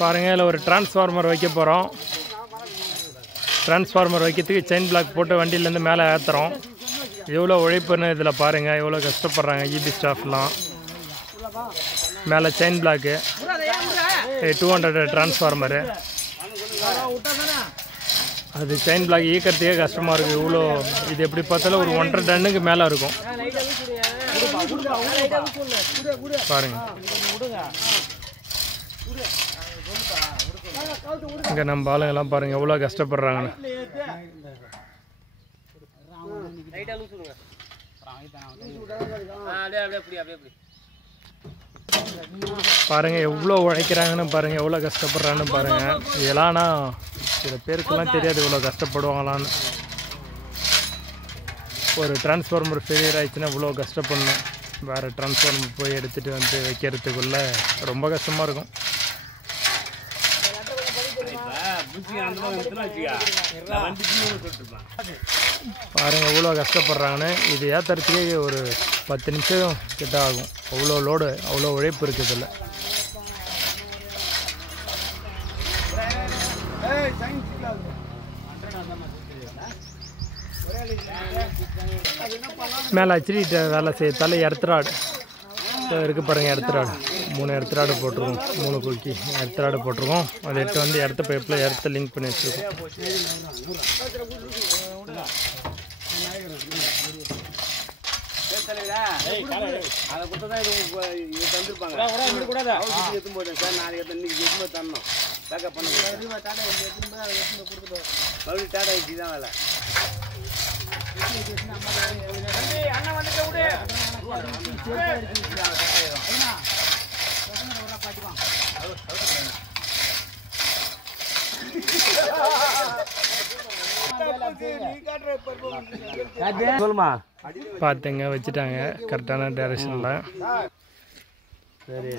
பாருங்கள், இதில் ஒரு டிரான்ஸ்ஃபார்மர் வைக்க போகிறோம். டிரான்ஸ்ஃபார்மர் வைக்கிறதுக்கு செயின் பிளாக் போட்டு வண்டியிலேருந்து மேலே ஏற்றுறோம். எவ்வளோ உழைப்புன்னு இதில் பாருங்கள், எவ்வளோ கஷ்டப்படுறாங்க இபி ஸ்டாஃப்லாம். மேலே செயின் பிளாக்கு 200 டிரான்ஸ்ஃபார்மரு. அது செயின் பிளாக் ஈக்கிறதுக்கே கஷ்டமாக இருக்குது. இவ்வளோ இது எப்படி பார்த்தாலும் ஒரு 1.5 டன்னுக்கு மேலே இருக்கும் பாருங்கள். இங்கே நம்ம ஆளுங்கெல்லாம் பாருங்கள் எவ்வளோ கஷ்டப்படுறாங்கன்னு. பாருங்கள் எவ்வளோ உழைக்கிறாங்கன்னு பாருங்கள், எவ்வளோ கஷ்டப்படுறாங்கன்னு பாருங்கள். இதெல்லாம்னா சில பேருக்கெல்லாம் தெரியாது இவ்வளோ கஷ்டப்படுவாங்களான்னு. ஒரு டிரான்ஸ்ஃபார்மர் ஃபெயிலியர் ஆயிடுச்சுன்னா இவ்வளோ கஷ்டப்படணும். வேறு டிரான்ஸ்ஃபார்மர் போய் எடுத்துகிட்டு வந்து வைக்கிறதுக்குள்ளே ரொம்ப கஷ்டமாக இருக்கும். பாருங்கள் எவ்வளோ கஷ்டப்படுறாங்கன்னு. இது ஏற்றுறதுக்கே ஒரு 10 நிமிஷம் கிட்ட ஆகும். அவ்வளோ லோடு, அவ்வளோ உழைப்பு இருக்குது இதில். மேலே அச்சிட்டு வேலை செய்யத்தால எர்த்ராடு இருக்குது பாருங்கள். எர்த்ராடு 3 எர்த்ராடு போட்டிருக்கோம். 3 குக்கி எர்த்ராடு போட்டிருக்கோம். அதை எடுத்து வந்து எர்த்த பைப்பில் எர்த்த லிங்க் பண்ணி வச்சுருக்கோம். பார்த்துங்க வச்சுட்டாங்க கரெக்டான டைரக்ஷனில். சரி.